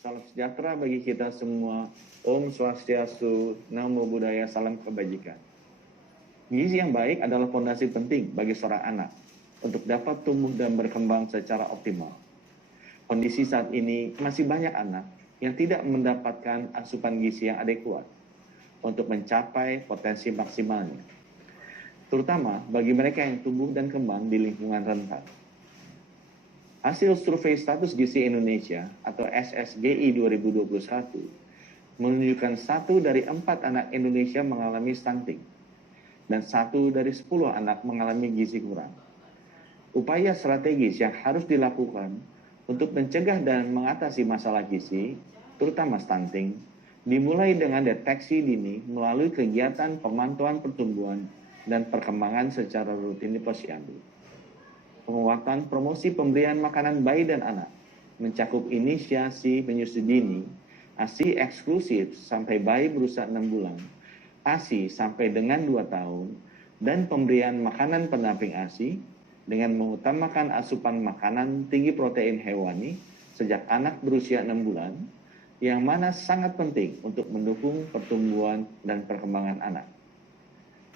Salam sejahtera bagi kita semua. Om Swastiastu, Namo Buddhaya, salam kebajikan. Gizi yang baik adalah fondasi penting bagi seorang anak untuk dapat tumbuh dan berkembang secara optimal. Kondisi saat ini masih banyak anak yang tidak mendapatkan asupan gizi yang adekuat untuk mencapai potensi maksimalnya, terutama bagi mereka yang tumbuh dan kembang di lingkungan rentan. Hasil survei status gizi Indonesia atau SSGI 2021 menunjukkan 1 dari 4 anak Indonesia mengalami stunting dan 1 dari 10 anak mengalami gizi kurang. Upaya strategis yang harus dilakukan untuk mencegah dan mengatasi masalah gizi, terutama stunting, dimulai dengan deteksi dini melalui kegiatan pemantauan pertumbuhan dan perkembangan secara rutin di posyandu. Penguatan promosi pemberian makanan bayi dan anak mencakup inisiasi menyusui dini, ASI eksklusif sampai bayi berusia 6 bulan, ASI sampai dengan 2 tahun, dan pemberian makanan pendamping ASI dengan mengutamakan asupan makanan tinggi protein hewani sejak anak berusia 6 bulan, yang mana sangat penting untuk mendukung pertumbuhan dan perkembangan anak.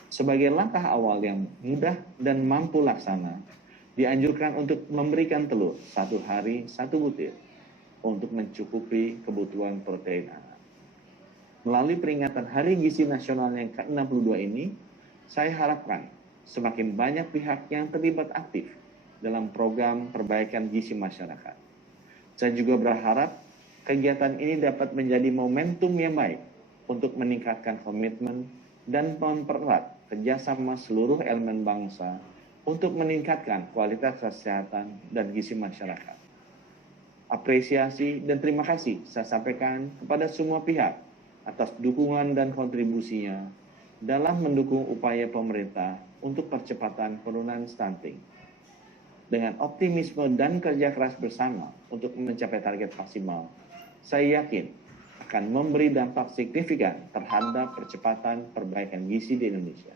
Sebagai langkah awal yang mudah dan mampu laksana, dianjurkan untuk memberikan telur 1 hari 1 butir untuk mencukupi kebutuhan protein anak. Melalui peringatan Hari Gizi Nasional yang ke-62 ini, saya harapkan semakin banyak pihak yang terlibat aktif dalam program perbaikan gizi masyarakat. Saya juga berharap kegiatan ini dapat menjadi momentum yang baik untuk meningkatkan komitmen dan mempererat kerjasama seluruh elemen bangsa untuk meningkatkan kualitas kesehatan dan gizi masyarakat. Apresiasi dan terima kasih saya sampaikan kepada semua pihak atas dukungan dan kontribusinya dalam mendukung upaya pemerintah untuk percepatan penurunan stunting. Dengan optimisme dan kerja keras bersama untuk mencapai target maksimal, saya yakin akan memberi dampak signifikan terhadap percepatan perbaikan gizi di Indonesia.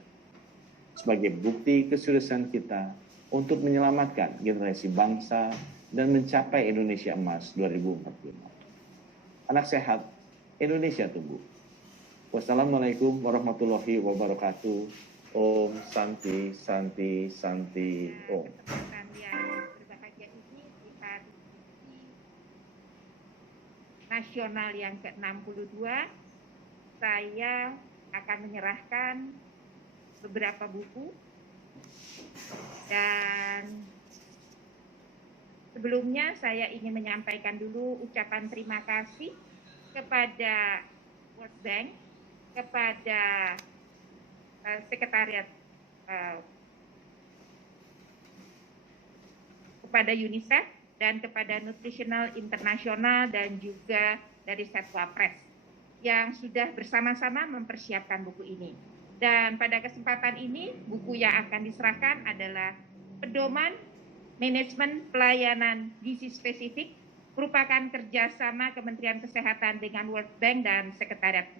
Sebagai bukti keseriusan kita untuk menyelamatkan generasi bangsa dan mencapai Indonesia Emas 2045. Anak sehat, Indonesia tumbuh. Wassalamualaikum warahmatullahi wabarakatuh. Om Santi Santi Santi Om. Yang berbahagia ini di hari nasional yang ke-62, saya akan menyerahkan beberapa buku, dan sebelumnya saya ingin menyampaikan dulu ucapan terima kasih kepada World Bank, kepada Sekretariat, kepada UNICEF, dan kepada Nutritional International dan juga dari Setwapres yang sudah bersama-sama mempersiapkan buku ini. Dan pada kesempatan ini, buku yang akan diserahkan adalah Pedoman Manajemen Pelayanan Gizi Spesifik, merupakan kerjasama Kementerian Kesehatan dengan World Bank dan Sekretariat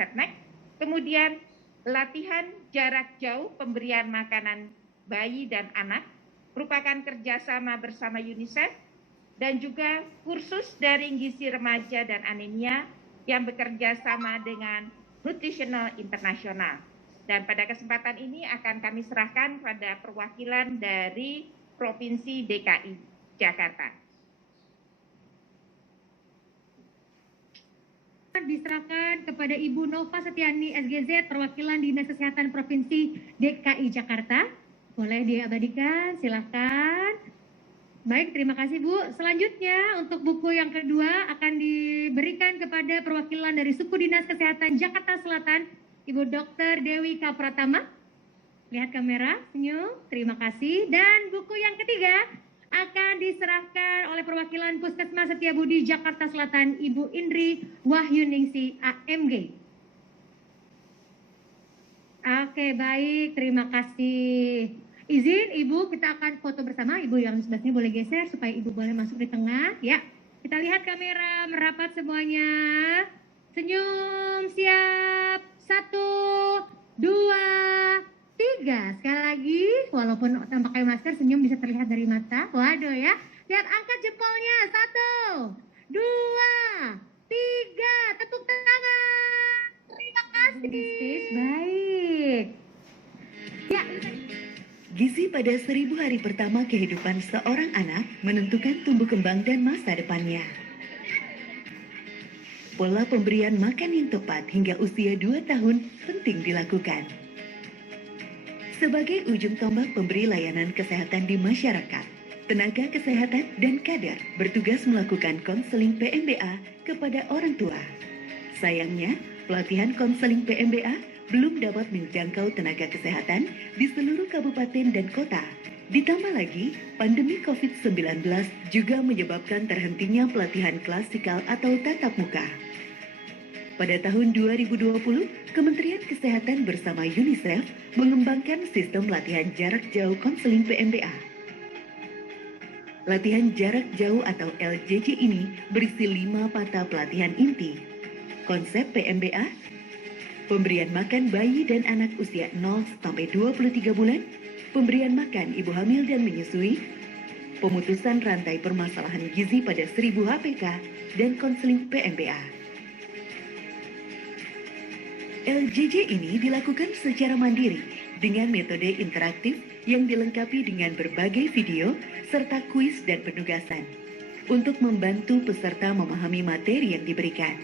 Setnek. Kemudian, Latihan Jarak Jauh Pemberian Makanan Bayi dan Anak, merupakan kerjasama bersama UNICEF, dan juga kursus daring gizi remaja dan anemia yang bekerja sama dengan Nutritional International. Dan pada kesempatan ini akan kami serahkan pada perwakilan dari Provinsi DKI Jakarta. Diserahkan kepada Ibu Nova Setiani SGZ, perwakilan Dinas Kesehatan Provinsi DKI Jakarta. Boleh diabadikan, silakan. Baik, terima kasih Bu. Selanjutnya untuk buku yang kedua akan diberikan kepada perwakilan dari Suku Dinas Kesehatan Jakarta Selatan, Ibu Dr. Dewi K. Pratama. Lihat kamera, senyum, terima kasih. Dan buku yang ketiga akan diserahkan oleh perwakilan Puskesmas Setiabudi Jakarta Selatan, Ibu Indri Wahyuningsi AMG. Oke, baik, terima kasih. Izin Ibu, kita akan foto bersama. Ibu yang sebelah sini boleh geser supaya Ibu boleh masuk di tengah. Ya, kita lihat kamera merapat semuanya. Senyum, siap. 1, 2, 3. Sekali lagi, walaupun pakai masker, senyum bisa terlihat dari mata. Waduh ya. Lihat angkat jempolnya. 1, 2, 3. Tepuk tangan. Terima kasih. Baik. Ya, Gizi pada 1000 hari pertama kehidupan seorang anak menentukan tumbuh kembang dan masa depannya. Pola pemberian makan yang tepat hingga usia 2 tahun penting dilakukan. Sebagai ujung tombak pemberi layanan kesehatan di masyarakat, tenaga kesehatan dan kader bertugas melakukan konseling PMBA kepada orang tua. Sayangnya, pelatihan konseling PMBA belum dapat menjangkau tenaga kesehatan di seluruh kabupaten dan kota. Ditambah lagi, pandemi COVID-19 juga menyebabkan terhentinya pelatihan klasikal atau tatap muka. Pada tahun 2020, Kementerian Kesehatan bersama UNICEF mengembangkan sistem latihan jarak jauh konseling PMBA. Latihan jarak jauh atau LJJ ini berisi 5 mata pelatihan inti. Konsep PMBA, pemberian makan bayi dan anak usia 0 sampai 23 bulan, pemberian makan ibu hamil dan menyusui, pemutusan rantai permasalahan gizi pada 1000 HPK, dan konseling PMBA. LJJ ini dilakukan secara mandiri dengan metode interaktif yang dilengkapi dengan berbagai video serta kuis dan penugasan untuk membantu peserta memahami materi yang diberikan.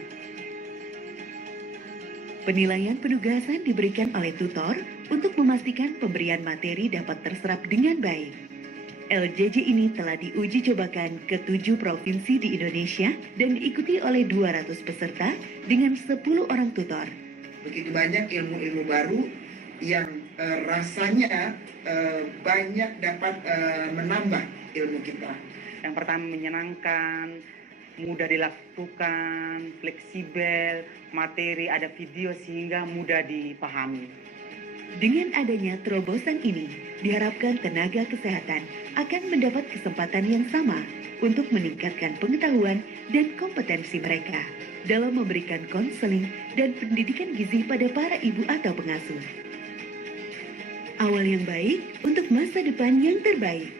Penilaian penugasan diberikan oleh tutor untuk memastikan pemberian materi dapat terserap dengan baik. LJJ ini telah diuji cobakan ke 7 provinsi di Indonesia dan diikuti oleh 200 peserta dengan 10 orang tutor. Begitu banyak ilmu-ilmu baru yang rasanya banyak dapat menambah ilmu kita. Yang pertama menyenangkan, mudah dilakukan, fleksibel, materi ada video sehingga mudah dipahami. Dengan adanya terobosan ini, diharapkan tenaga kesehatan akan mendapat kesempatan yang sama untuk meningkatkan pengetahuan dan kompetensi mereka dalam memberikan konseling dan pendidikan gizi pada para ibu atau pengasuh. Awal yang baik untuk masa depan yang terbaik.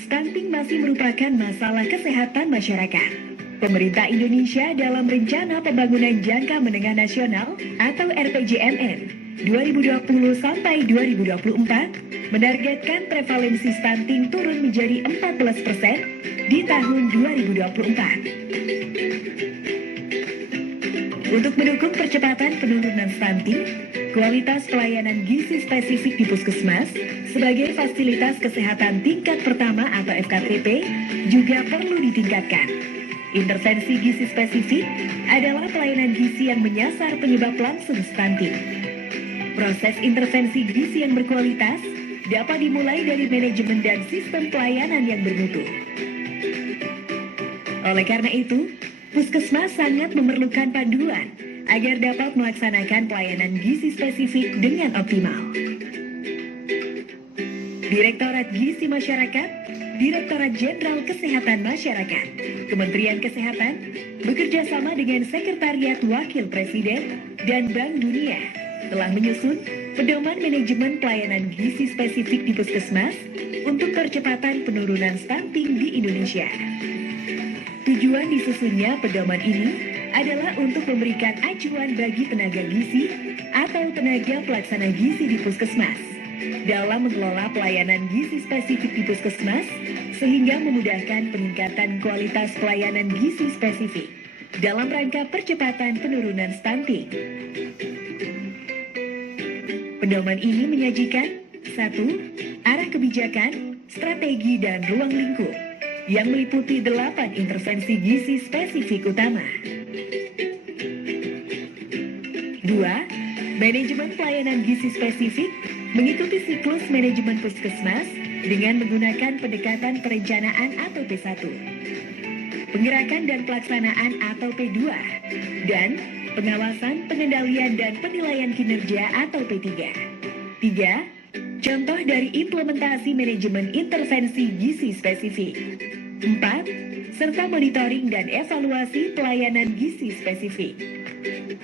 Stunting masih merupakan masalah kesehatan masyarakat. Pemerintah Indonesia dalam Rencana Pembangunan Jangka Menengah Nasional atau RPJMN 2020 sampai 2024 menargetkan prevalensi stunting turun menjadi 14% di tahun 2024. Untuk mendukung percepatan penurunan stunting, kualitas pelayanan gizi spesifik di puskesmas sebagai fasilitas kesehatan tingkat pertama atau FKTP juga perlu ditingkatkan. Intervensi gizi spesifik adalah pelayanan gizi yang menyasar penyebab langsung stunting. Proses intervensi gizi yang berkualitas dapat dimulai dari manajemen dan sistem pelayanan yang bermutu. Oleh karena itu, puskesmas sangat memerlukan panduan agar dapat melaksanakan pelayanan gizi spesifik dengan optimal. Direktorat Gizi Masyarakat, Direktorat Jenderal Kesehatan Masyarakat, Kementerian Kesehatan, bekerja sama dengan Sekretariat Wakil Presiden dan Bank Dunia telah menyusun pedoman manajemen pelayanan gizi spesifik di puskesmas untuk percepatan penurunan stunting di Indonesia. Tujuan disusunnya pedoman ini adalah untuk memberikan acuan bagi tenaga gizi atau tenaga pelaksana gizi di puskesmas dalam mengelola pelayanan gizi spesifik di puskesmas sehingga memudahkan peningkatan kualitas pelayanan gizi spesifik dalam rangka percepatan penurunan stunting. Pedoman ini menyajikan 1. Arah kebijakan, strategi dan ruang lingkup yang meliputi 8 intervensi gizi spesifik utama. 2. Manajemen pelayanan gizi spesifik mengikuti siklus manajemen puskesmas dengan menggunakan pendekatan perencanaan atau P1, penggerakan dan pelaksanaan atau P2, dan pengawasan, pengendalian dan penilaian kinerja atau P3. 3. Contoh dari implementasi manajemen intervensi gizi spesifik. 4. Serta monitoring dan evaluasi pelayanan gizi spesifik.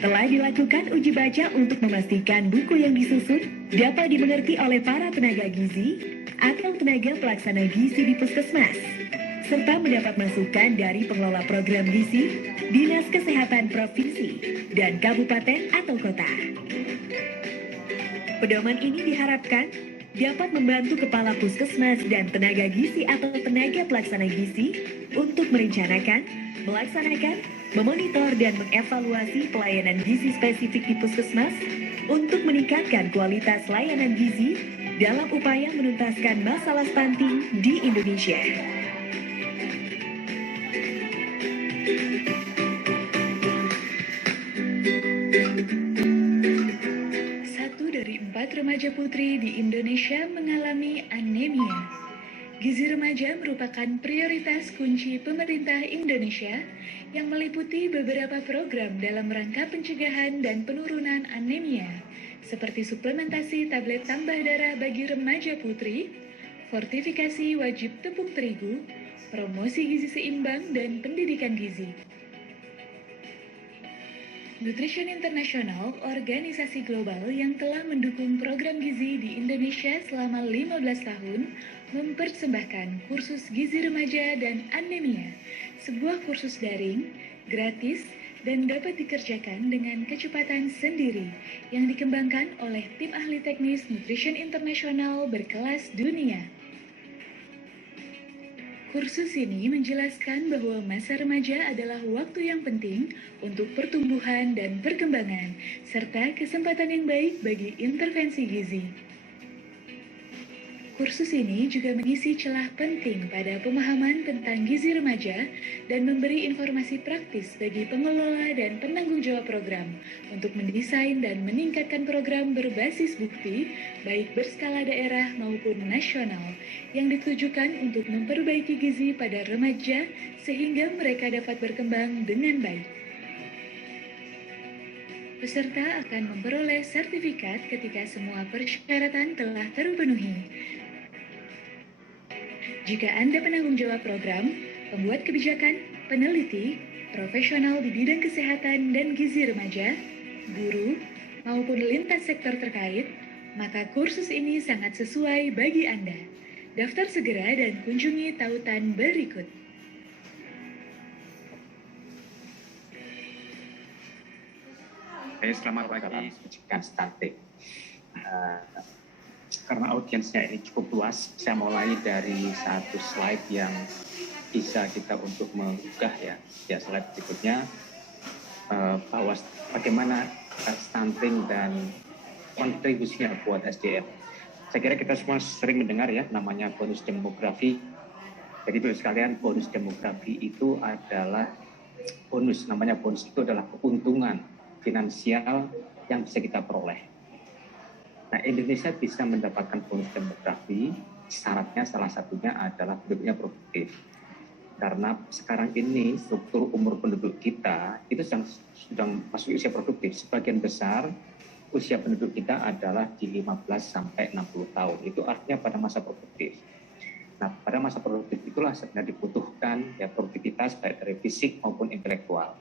Telah dilakukan uji baca untuk memastikan buku yang disusun dapat dimengerti oleh para tenaga gizi atau tenaga pelaksana gizi di puskesmas, serta mendapat masukan dari pengelola program gizi, Dinas Kesehatan Provinsi, dan Kabupaten atau Kota. Pedoman ini diharapkan dapat membantu kepala puskesmas dan tenaga gizi atau tenaga pelaksana gizi untuk merencanakan, melaksanakan, memonitor dan mengevaluasi pelayanan gizi spesifik di puskesmas untuk meningkatkan kualitas layanan gizi dalam upaya menuntaskan masalah stunting di Indonesia. Remaja putri di Indonesia mengalami anemia. Gizi remaja merupakan prioritas kunci pemerintah Indonesia yang meliputi beberapa program dalam rangka pencegahan dan penurunan anemia, seperti suplementasi tablet tambah darah bagi remaja putri, fortifikasi wajib tepung terigu, promosi gizi seimbang, dan pendidikan gizi. Nutrition International, organisasi global yang telah mendukung program gizi di Indonesia selama 15 tahun, mempersembahkan kursus gizi remaja dan anemia, sebuah kursus daring, gratis, dan dapat dikerjakan dengan kecepatan sendiri yang dikembangkan oleh tim ahli teknis Nutrition International berkelas dunia. Kursus ini menjelaskan bahwa masa remaja adalah waktu yang penting untuk pertumbuhan dan perkembangan, serta kesempatan yang baik bagi intervensi gizi. Kursus ini juga mengisi celah penting pada pemahaman tentang gizi remaja dan memberi informasi praktis bagi pengelola dan penanggung jawab program untuk mendesain dan meningkatkan program berbasis bukti, baik berskala daerah maupun nasional, yang ditujukan untuk memperbaiki gizi pada remaja sehingga mereka dapat berkembang dengan baik. Peserta akan memperoleh sertifikat ketika semua persyaratan telah terpenuhi. Jika Anda penanggung jawab program, pembuat kebijakan, peneliti, profesional di bidang kesehatan dan gizi remaja, guru, maupun lintas sektor terkait, maka kursus ini sangat sesuai bagi Anda. Daftar segera dan kunjungi tautan berikut. Selamat pagi, mencegah stunting. Karena audiensnya ini cukup luas, saya mulai dari satu slide yang bisa kita untuk mengunggah ya slide berikutnya, bahwa bagaimana stunting dan kontribusinya buat SDM. Saya kira kita semua sering mendengar ya namanya bonus demografi. Jadi Bapak sekalian, bonus demografi itu adalah bonus, namanya bonus itu adalah keuntungan finansial yang bisa kita peroleh. Nah, Indonesia bisa mendapatkan bonus demografi, syaratnya salah satunya adalah penduduknya produktif. Karena sekarang ini struktur umur penduduk kita itu sedang masuk usia produktif. Sebagian besar usia penduduk kita adalah di 15 sampai 60 tahun. Itu artinya pada masa produktif. Nah, pada masa produktif itulah sebenarnya dibutuhkan ya produktivitas baik dari fisik maupun intelektual.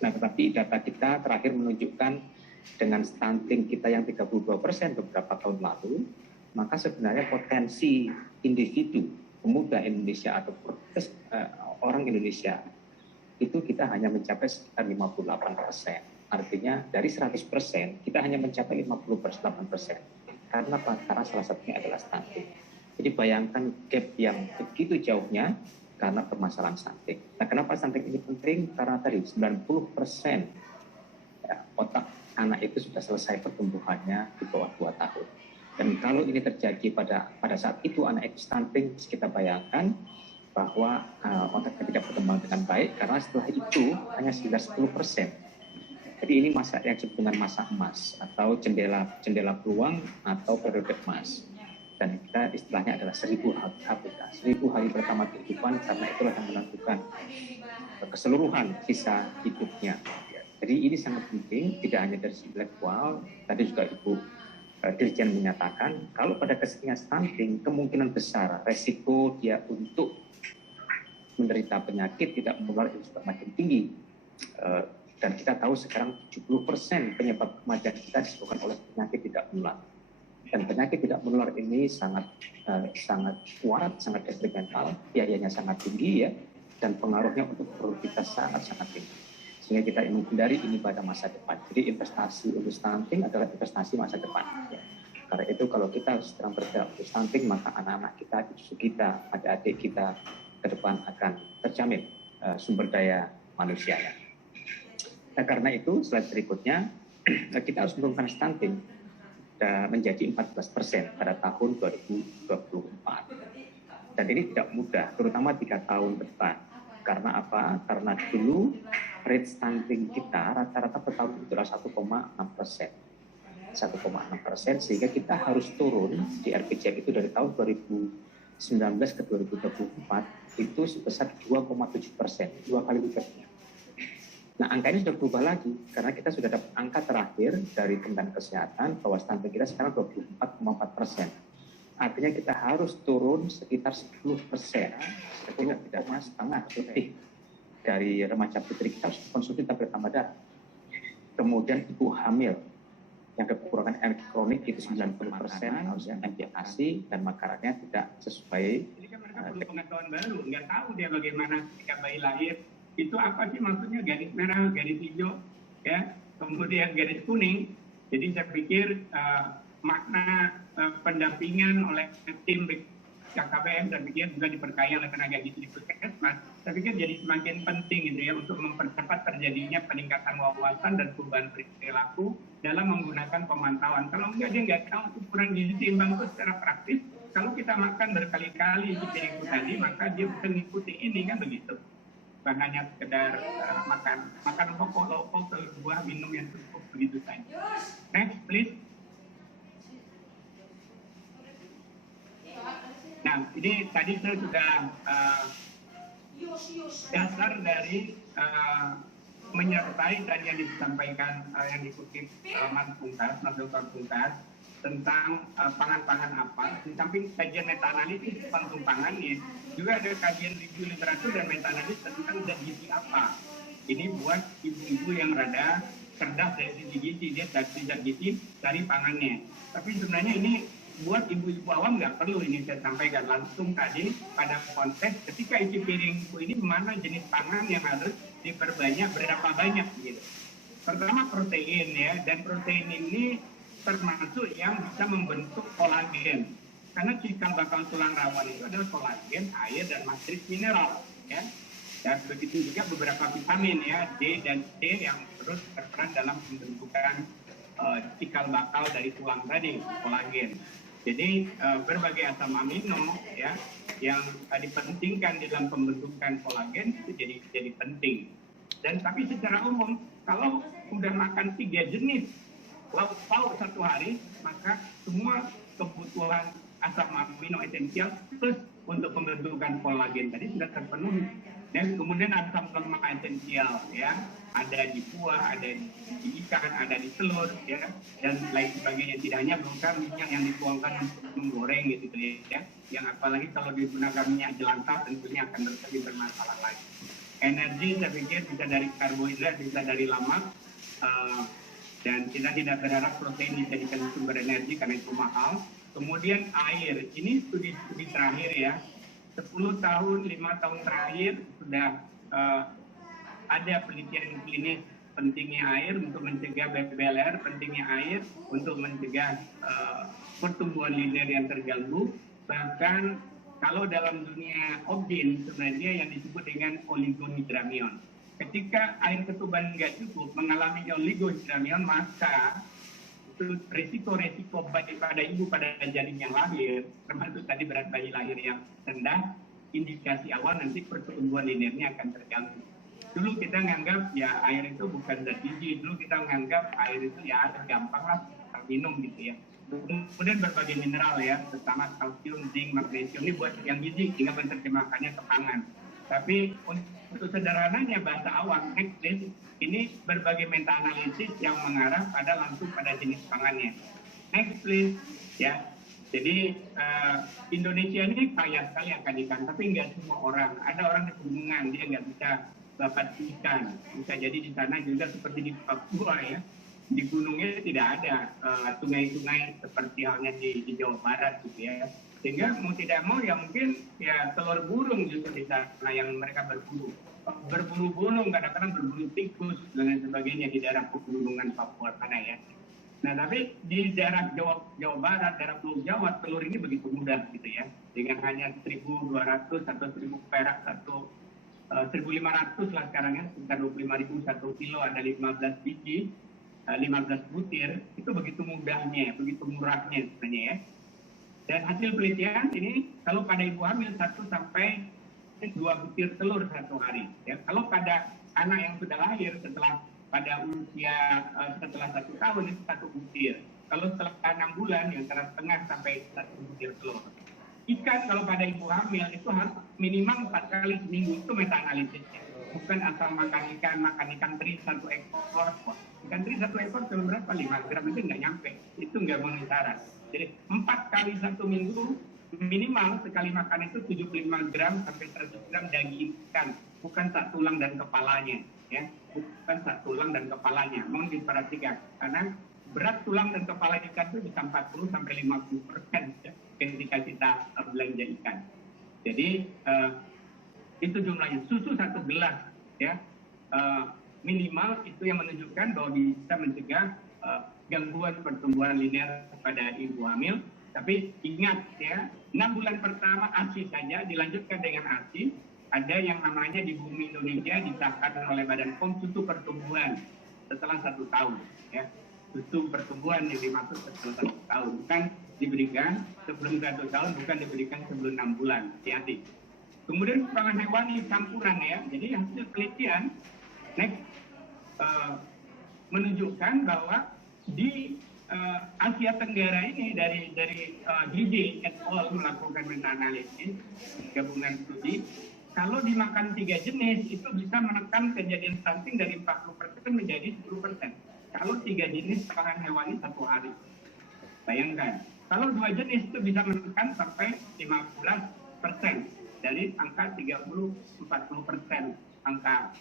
Nah, tetapi data kita terakhir menunjukkan dengan stunting kita yang 32% beberapa tahun lalu, maka sebenarnya potensi individu pemuda Indonesia atau orang Indonesia itu kita hanya mencapai sekitar 58%. Artinya dari 100% kita hanya mencapai 58%. Karena apa? Karena salah satunya adalah stunting. Jadi bayangkan gap yang begitu jauhnya karena permasalahan stunting. Nah, kenapa stunting ini penting? Karena tadi 90% otak anak itu sudah selesai pertumbuhannya di bawah 2 tahun. Dan kalau ini terjadi pada saat itu anak itu stunting, kita bayangkan bahwa otaknya tidak berkembang dengan baik karena setelah itu hanya sekitar 10%. Jadi ini masa yang disebut dengan masa emas atau jendela peluang atau periode emas. Dan kita istilahnya adalah 1000 hari pertama kehidupan, karena itulah yang menentukan keseluruhan sisa hidupnya. Jadi ini sangat penting, tidak hanya dari sisi intelektual. Tadi juga Ibu Dirjen menyatakan, kalau pada kesennya stunting, kemungkinan besar resiko dia untuk menderita penyakit tidak menular itu juga makin tinggi. Dan kita tahu sekarang 70% penyebab kematian kita disebabkan oleh penyakit tidak menular. Dan penyakit tidak menular ini sangat kuat, sangat detrimental, biayanya sangat tinggi ya, dan pengaruhnya untuk produktivitas sangat tinggi. Sehingga kita ingin menghindari ini pada masa depan. Jadi investasi untuk stunting adalah investasi masa depan. Ya. Karena itu kalau kita sedang bergerak untuk stunting, maka anak-anak kita, cucu kita, adik-adik kita ke depan akan terjamin sumber daya manusianya. Nah, karena itu slide berikutnya kita harus menurunkan stunting menjadi 14% pada tahun 2024. Dan ini tidak mudah, terutama 3 tahun ke depan. Karena apa? Karena dulu rate stunting kita rata-rata per tahun itu adalah 1,6%. 1,6%, sehingga kita harus turun di RPJMD itu dari tahun 2019 ke 2024 itu sebesar 2,7%, 2 kali lipatnya. Nah, angka ini sudah berubah lagi karena kita sudah dapat angka terakhir dari Kementerian Kesehatan bahwa stunting kita sekarang 24,4%. Artinya kita harus turun sekitar 10%, tidak setengah lebih dari remaja putri kita harus konsumsi tablet tambah darah. Kemudian ibu hamil yang kekurangan energi kronik itu 90% harusnya MPASI dan makanannya tidak sesuai. Jadi kan mereka perlu pengetahuan baru, nggak tahu dia bagaimana ketika bayi lahir. Itu apa sih maksudnya garis merah, garis hijau, ya, kemudian garis kuning. Jadi saya pikir makna pendampingan oleh tim KKBM dan pikir juga diperkaya oleh tenaga gizi di Puskesmas. Saya pikir jadi semakin penting gitu ya untuk mempercepat terjadinya peningkatan wawasan dan perubahan perilaku dalam menggunakan pemantauan. Kalau enggak dia nggak tahu ukuran gizi seimbang itu secara praktis. Kalau kita makan berkali-kali di piringku tadi, maka dia bisa mengikuti ini kan begitu. Bukan hanya sekedar makan pokok, telur, buah, minum yang cukup begitu saja. Next, please. Nah, ini tadi saya sudah dasar dari menyertai tadi yang disampaikan yang dikutip Mas Dr. Pungkas tentang pangan-pangan apa. Di samping kajian meta-analisis tentang pangan ini, juga ada kajian review literatur dan meta-analisis tentang zat gizi apa. Ini buat ibu-ibu yang rada cerdas dari sisi gizi, dia dari zat gizi dari pangannya. Tapi sebenarnya ini buat ibu-ibu awam nggak perlu ini saya sampaikan langsung tadi pada konteks ketika isi piringku ini mana jenis pangan yang harus diperbanyak, berapa banyak gitu. Pertama protein ya, dan protein ini termasuk yang bisa membentuk kolagen. Karena cikal bakal tulang rawan itu adalah kolagen, air, dan matriks mineral. Ya. Dan begitu juga beberapa vitamin ya, D dan C yang terus berperan dalam pembentukan cikal bakal dari tulang tadi, kolagen. Jadi berbagai asam amino ya yang dipentingkan dalam pembentukan kolagen itu jadi penting. Dan tapi secara umum kalau udah makan 3 jenis lauk pauk satu hari, maka semua kebutuhan asam amino esensial plus untuk pembentukan kolagen tadi sudah terpenuhi. Dan kemudian asam lemak esensial ya, ada di buah, ada di ikan, ada di telur ya, dan lain sebagainya. Tidak hanya bukan minyak yang dituangkan untuk menggoreng gitu ya, yang apalagi kalau digunakan minyak jelantah tentunya akan lebih bermasalah lagi. Energi saya pikir bisa dari karbohidrat, bisa dari lemak. Dan kita tidak berharap protein dijadikan sumber energi karena itu mahal. Kemudian air, ini studi terakhir ya, 10 tahun, 5 tahun terakhir sudah ada penelitian klinis pentingnya air untuk mencegah BPLR, pentingnya air untuk mencegah pertumbuhan linear yang terganggu. Bahkan kalau dalam dunia obgyn sebenarnya yang disebut dengan oligohidramion. Ketika air ketuban nggak cukup mengalami oligohidramion, maka itu risiko-risiko baik pada ibu pada janin yang lahir, termasuk tadi berat bayi lahir yang rendah, indikasi awal nanti pertumbuhan linearnya akan terganggu. Dulu kita menganggap ya air itu bukan zat gizi, dulu kita menganggap air itu ya gampang lah minum gitu ya. Kemudian berbagai mineral ya, terutama kalsium, zinc, magnesium ini buat yang gizi sehingga menerjemahkannya ke pangan. Tapi untuk sederhananya bahasa awam, ini berbagai meta-analisis yang mengarah pada langsung pada jenis pangannya. Next please, ya. Jadi Indonesia ini kaya sekali akan ikan, tapi nggak semua orang. Ada orang di pegunungan dia nggak bisa dapat ikan. Bisa jadi di sana juga seperti di Papua ya, di gunungnya tidak ada sungai-sungai seperti halnya di Jawa Barat gitu ya. Sehingga mau tidak mau ya mungkin ya telur burung justru di sana yang mereka berburu burung, kadang-kadang berburu tikus dan sebagainya di daerah pegunungan Papua sana ya. Nah tapi di daerah Jawa Barat, daerah Pulau Jawa, telur ini begitu mudah gitu ya, dengan hanya 1.200 atau 1.000 perak atau 1.500 lah sekarang ya, sekitar 25.000 1 kilo, ada 15 biji, 15 butir, itu begitu mudahnya, begitu murahnya sebenarnya ya. Dan hasil penelitian ini kalau pada ibu hamil 1 sampai 2 butir telur satu hari. Ya. Kalau pada anak yang sudah lahir setelah pada usia setelah 1 tahun itu 1 butir. Kalau setelah 6 bulan yang antara setengah sampai 1 butir telur. Ikan kalau pada ibu hamil itu harus minimal 4 kali seminggu, itu meta analisisnya. Bukan asal makan ikan teri 1 ekor. Ikan teri 1 ekor cuma berapa? 5 gram itu nggak nyampe. Itu nggak memenuhi syarat. Jadi 4 kali 1 minggu minimal sekali makan itu 75 gram sampai 100 gram daging ikan, bukan sak tulang dan kepalanya, ya, bukan sak tulang dan kepalanya. Mohon diperhatikan karena berat tulang dan kepala ikan itu bisa 40 sampai 50% ya, ketika kita belanja ikan. Jadi itu jumlahnya. Susu 1 gelas, ya, minimal itu yang menunjukkan bahwa bisa mencegah gangguan pertumbuhan linear pada ibu hamil. Tapi ingat ya, 6 bulan pertama ASI saja, dilanjutkan dengan ASI. Ada yang namanya di bumi Indonesia disahkan oleh Badan POM susu pertumbuhan setelah 1 tahun. Ya. Susu pertumbuhan yang dimaksud setelah 1 tahun. Bukan diberikan sebelum 1 tahun, bukan diberikan sebelum 6 bulan. Hati-hati. Kemudian pangan hewani campuran ya. Jadi hasil penelitian menunjukkan bahwa di Asia Tenggara ini dari Gigi et al. Melakukan meta-analisis gabungan studi, kalau dimakan 3 jenis itu bisa menekan kejadian stunting dari 40% menjadi 10%. Kalau 3 jenis pangan hewani 1 hari, bayangkan. Kalau 2 jenis itu bisa menekan sampai 15% dari angka 30-40%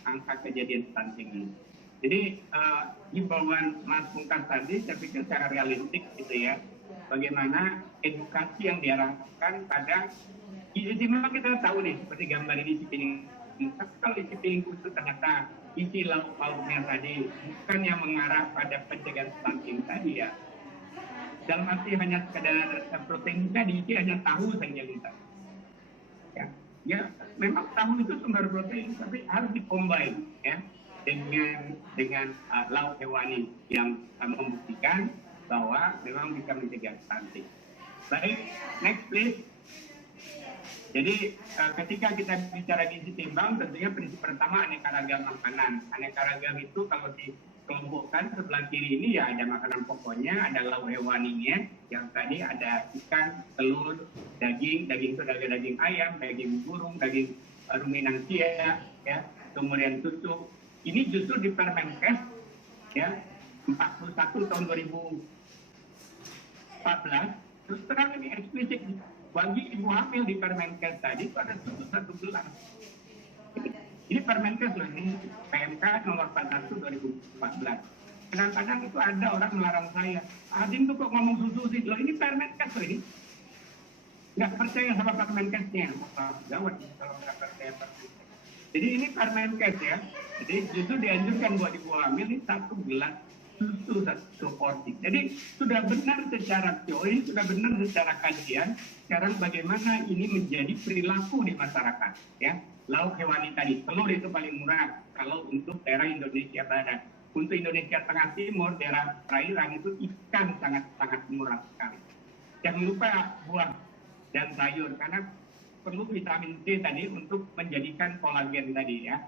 angka kejadian stunting ini. Jadi himbauan Mas Pungkas tadi saya pikir secara realistik gitu ya, bagaimana edukasi yang diarahkan pada isi memang kita tahu nih seperti gambar ini isi piring. Kalau isi piring khusus ternyata isi lauk pauknya tadi bukan yang mengarah pada pencegahan stunting tadi ya. Dalam arti hanya sekadar protein tadi isi hanya tahu saja kita. Ya, memang tahu itu sumber protein tapi harus dikombin ya. dengan lauk hewani yang membuktikan bahwa memang bisa mencegah stunting. Baik, next please. Jadi ketika kita bicara gizi seimbang, tentunya prinsip pertama aneka ragam makanan. Aneka ragam itu kalau dikelompokkan sebelah kiri ini ya ada makanan pokoknya, ada lauk hewaninya, yang tadi ada ikan, telur, daging itu daging ayam, daging burung, daging ruminansia, ya, kemudian susu. Ini justru di Permenkes ya 41 tahun 2014 terus terang ini eksplisit bagi ibu hamil di Permenkes tadi pada susu 1 gelas. Ini Permenkes loh, ini PMK nomor 41 2014. Kadang-kadang itu ada orang melarang saya, Adin tuh kok ngomong susu sih, loh ini Permenkes loh ini. Nggak percaya sama Permenkesnya, gawat kalau nggak percaya Permenkes. Jadi ini Permenkes ya. Jadi justru dianjurkan buat ibu hamil ini 1 gelas susu 1 porsi. Jadi sudah benar secara teori, sudah benar secara kajian. Sekarang bagaimana ini menjadi perilaku di masyarakat, ya? Lauk hewani tadi, telur itu paling murah kalau untuk daerah Indonesia Barat. Untuk Indonesia Tengah Timur, daerah perairan itu ikan sangat murah sekali. Jangan lupa buah dan sayur karena perlu vitamin C tadi untuk menjadikan kolagen tadi ya.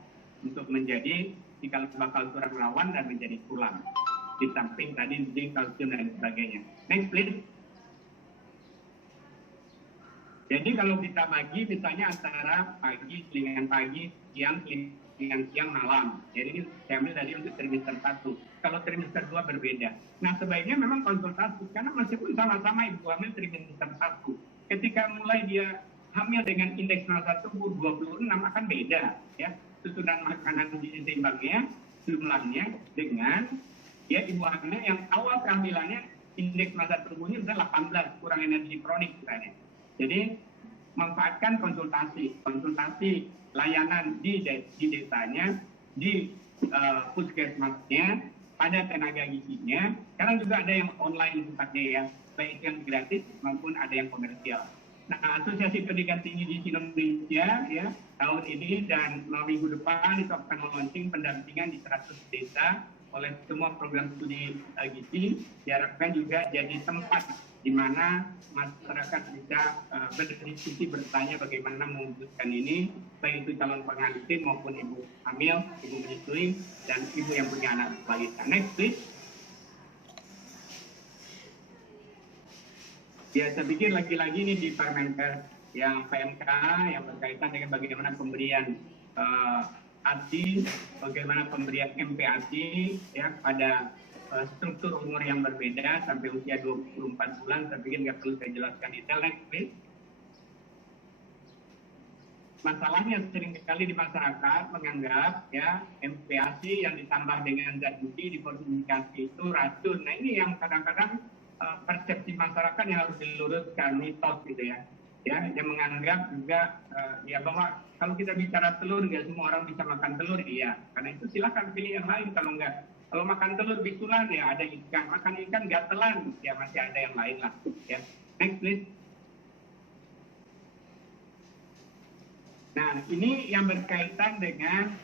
Untuk menjadi cikal bakal tulang rawan dan menjadi tulang. Di samping tadi zinc, kalsium dan sebagainya. Next please. Jadi kalau kita bagi misalnya antara pagi, selingan pagi, siang, selingan siang, malam. Jadi ini saya ambil tadi untuk trimester 1. Kalau trimester 2 berbeda. Nah sebaiknya memang konsultasi karena meskipun sama-sama ibu hamil trimester 1. Ketika mulai dia hamil dengan indeks 0,1 26 akan beda ya. susunan makanan gizi seimbangnya, jumlahnya dengan ya ibu hamil yang awal kehamilannya indeks massa tubuhnya sudah 18, kurang energi kronik misalnya. Jadi manfaatkan konsultasi layanan di desanya, di puskesmasnya, pada tenaga gizinya. Sekarang juga ada yang online sifatnya ya, baik yang gratis maupun ada yang komersial. Nah, Asosiasi Pendidikan Tinggi Gizi Indonesia ya tahun ini dan minggu depan itu akan melaunching pendampingan di 100 desa oleh semua program studi gizi. Diharapkan juga jadi tempat di mana masyarakat bisa berdiskusi, bertanya bagaimana mewujudkan ini, baik itu calon pengantin maupun ibu hamil, ibu menyusui, dan ibu yang punya anak balita. Next please. Ya, saya pikir lagi-lagi ini di Permenkes yang PMK yang berkaitan dengan bagaimana pemberian ASI, bagaimana pemberian MPASI ya pada struktur umur yang berbeda sampai usia 24 bulan. Saya pikir nggak perlu saya jelaskan detail. Next please. Masalahnya seringkali di masyarakat menganggap ya MPASI yang ditambah dengan zat gizi difortifikasi itu racun. Nah ini yang kadang-kadang persepsi masyarakat yang harus diluruskan, mitos gitu ya. Ya, yang menganggap juga ya bahwa kalau kita bicara telur nggak semua orang bisa makan telur, iya. Karena itu silakan pilih yang lain kalau nggak. Kalau makan telur bisulan ya ada ikan, makan ikan gatelan ya masih ada yang lain lah. Ya, next please. Nah ini yang berkaitan dengan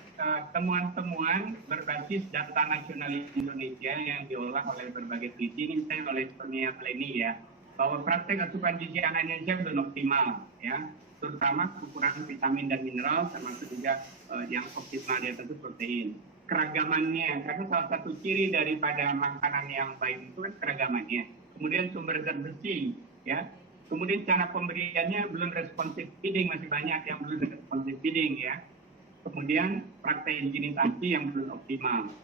temuan-temuan berbasis data nasional Indonesia yang diolah oleh berbagai peneliti, misalnya oleh Sonia Pleni ya, bahwa praktek asupan gizi anak Indonesia belum optimal ya, terutama kekurangan vitamin dan mineral, termasuk juga yang optimal dia tentu protein. Keragamannya, karena salah satu ciri daripada makanan yang baik itu kan keragamannya. Kemudian sumber zat besi, ya. Kemudian cara pemberiannya belum responsif feeding, masih banyak yang belum responsif feeding, ya. Kemudian praktek higienisasi yang belum optimal.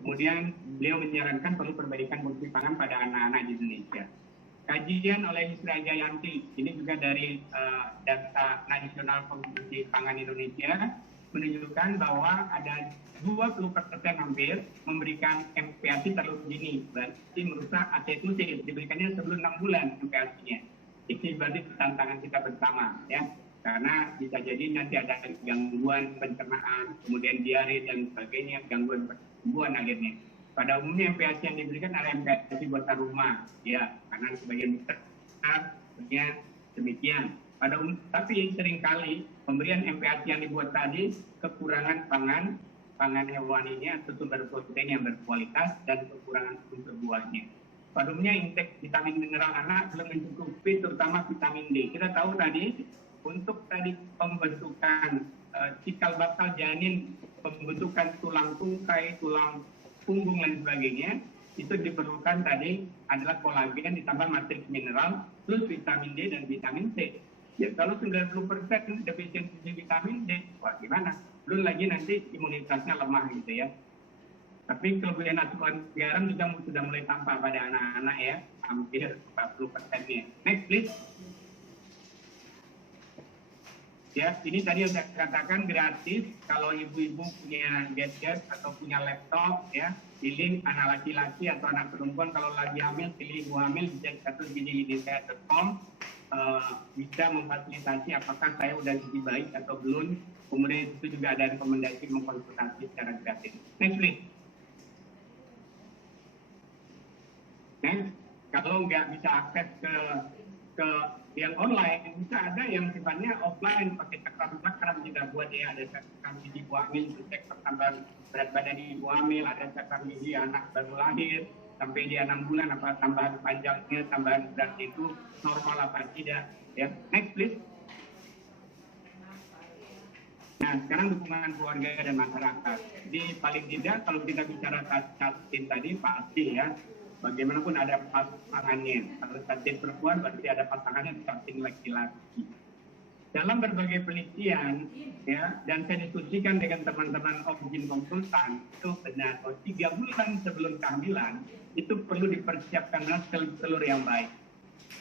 Kemudian beliau menyarankan perlu perbaikan porsi pangan pada anak-anak di Indonesia. Kajian oleh Yusra Jayanti, ini juga dari data nasional konsumsi pangan Indonesia, menunjukkan bahwa ada 20% hampir memberikan MPASI terlalu dini, berarti merusak ACE2C, diberikannya sebelum 6 bulan MPASI-nya. Ini berarti tantangan kita bersama, ya, karena bisa jadi nanti ada gangguan pencernaan, kemudian diare dan sebagainya, gangguan pertumbuhan akhirnya. Pada umumnya MPASI yang diberikan adalah MPASI buatan rumah, ya, karena sebagian besar demikian. Tapi seringkali pemberian MPASI yang dibuat tadi kekurangan pangan hewaninya atau sumber protein yang berkualitas dan kekurangan unsur buahnya. Pada umumnya intake vitamin mineral anak belum mencukupi, terutama vitamin D. Kita tahu tadi untuk tadi pembentukan cikal bakal janin, pembentukan tulang tungkai, tulang punggung dan sebagainya, itu diperlukan tadi adalah kolagen ditambah matriks mineral plus vitamin D dan vitamin C. Ya kalau 90% defisiensi vitamin D, wah gimana? Belum lagi nanti imunitasnya lemah gitu ya. Tapi kelebihan asupan garam juga sudah mulai tampak pada anak-anak ya, hampir 40%-nya. Next please. Ya, ini tadi yang saya katakan gratis. Kalau ibu-ibu punya gadget atau punya laptop, ya, pilih anak laki-laki atau anak perempuan. Kalau lagi hamil, pilih ibu hamil, bisa cek gizi.com. Bisa memfasilitasi apakah saya udah gizi baik atau belum. Kemudian itu juga ada rekomendasi mengkonsultasi secara gratis. Next please. Next, kalau nggak bisa akses ke yang online, bisa ada yang sifatnya offline pakai cakram kita buat ya, ada cakram gizi ibu hamil, cek pertambahan berat badan ibu hamil, ada cakram gizi anak baru lahir sampai dia 6 bulan, apa tambahan panjangnya, tambahan berat itu normal apa tidak ya. Next please. Nah sekarang dukungan keluarga dan masyarakat. Jadi paling tidak kalau kita bicara taskin tadi pasti ya, bagaimanapun ada pasangannya. Kalau taskin perempuan berarti ada pasangannya taskin laki-laki. Dalam berbagai penelitian ya, dan saya diskusikan dengan teman-teman objin konsultan, itu benar 3 bulan sebelum kehamilan itu perlu dipersiapkan sel telur yang baik.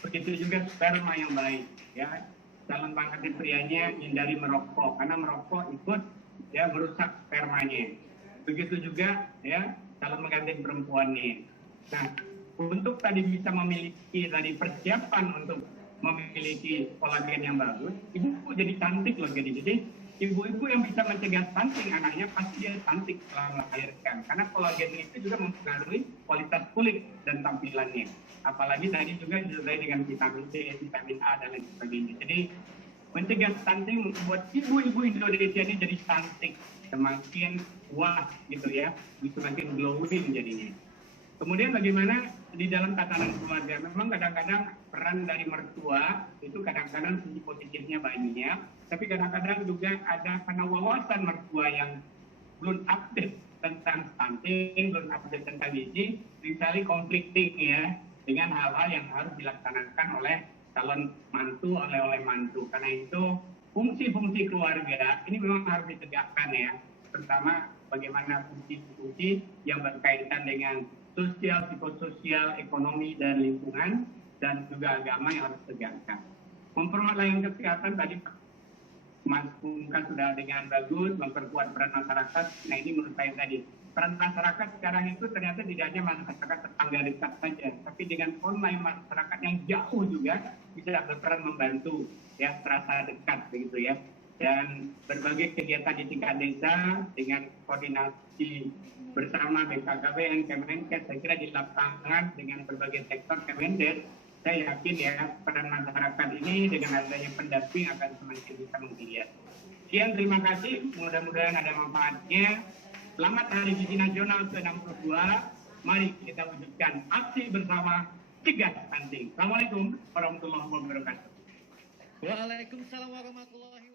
Begitu juga sperma yang baik ya. Calon pengantin prianya hindari merokok, karena merokok ikut ya merusak spermanya. Begitu juga ya calon pengantin perempuannya. Nah, untuk tadi bisa memiliki tadi persiapan untuk memiliki kolagen yang bagus, ibu jadi cantik loh. Jadi ibu-ibu yang bisa mencegah stunting anaknya pasti dia cantik setelah melahirkan, karena kolagen itu juga mempengaruhi kualitas kulit dan tampilannya. Apalagi tadi juga disertai dengan vitamin C, vitamin A dan lain sebagainya. Jadi mencegah stunting membuat ibu-ibu Indonesia ini jadi cantik, semakin wah gitu ya, semakin glowing jadinya. Kemudian bagaimana di dalam tatanan keluarga, memang kadang-kadang peran dari mertua itu kadang-kadang sisi positifnya banyak, tapi kadang-kadang juga ada karena wawasan mertua yang belum update tentang stunting, belum update tentang gizi, misalnya conflicting ya dengan hal-hal yang harus dilaksanakan oleh calon mantu, oleh mantu. Karena itu fungsi-fungsi keluarga ini memang harus ditegakkan ya, terutama bagaimana fungsi-fungsi yang berkaitan dengan sosial, psikososial, ekonomi, dan lingkungan, dan juga agama yang harus ditegakkan. Memperkuat layanan kesehatan tadi Mas Pungkas sudah dengan bagus memperkuat peran masyarakat. Nah ini menurut saya tadi peran masyarakat sekarang itu ternyata tidak hanya masyarakat tetangga dekat saja, tapi dengan online masyarakat yang jauh juga bisa berperan membantu ya, terasa dekat begitu ya. Dan berbagai kegiatan di tingkat desa dengan koordinasi bersama BKKBN, Kemenkes, saya kira di lapangan dengan berbagai sektor Kemendes, saya yakin ya peran masyarakat ini dengan adanya pendamping akan semakin bisa menggeliat. Sekian, terima kasih, mudah-mudahan ada manfaatnya. Selamat Hari Gizi Nasional ke-62. Mari kita wujudkan aksi bersama cegah stunting. Assalamualaikum warahmatullahi wabarakatuh. Waalaikumsalam warahmatullahi wabarakatuh.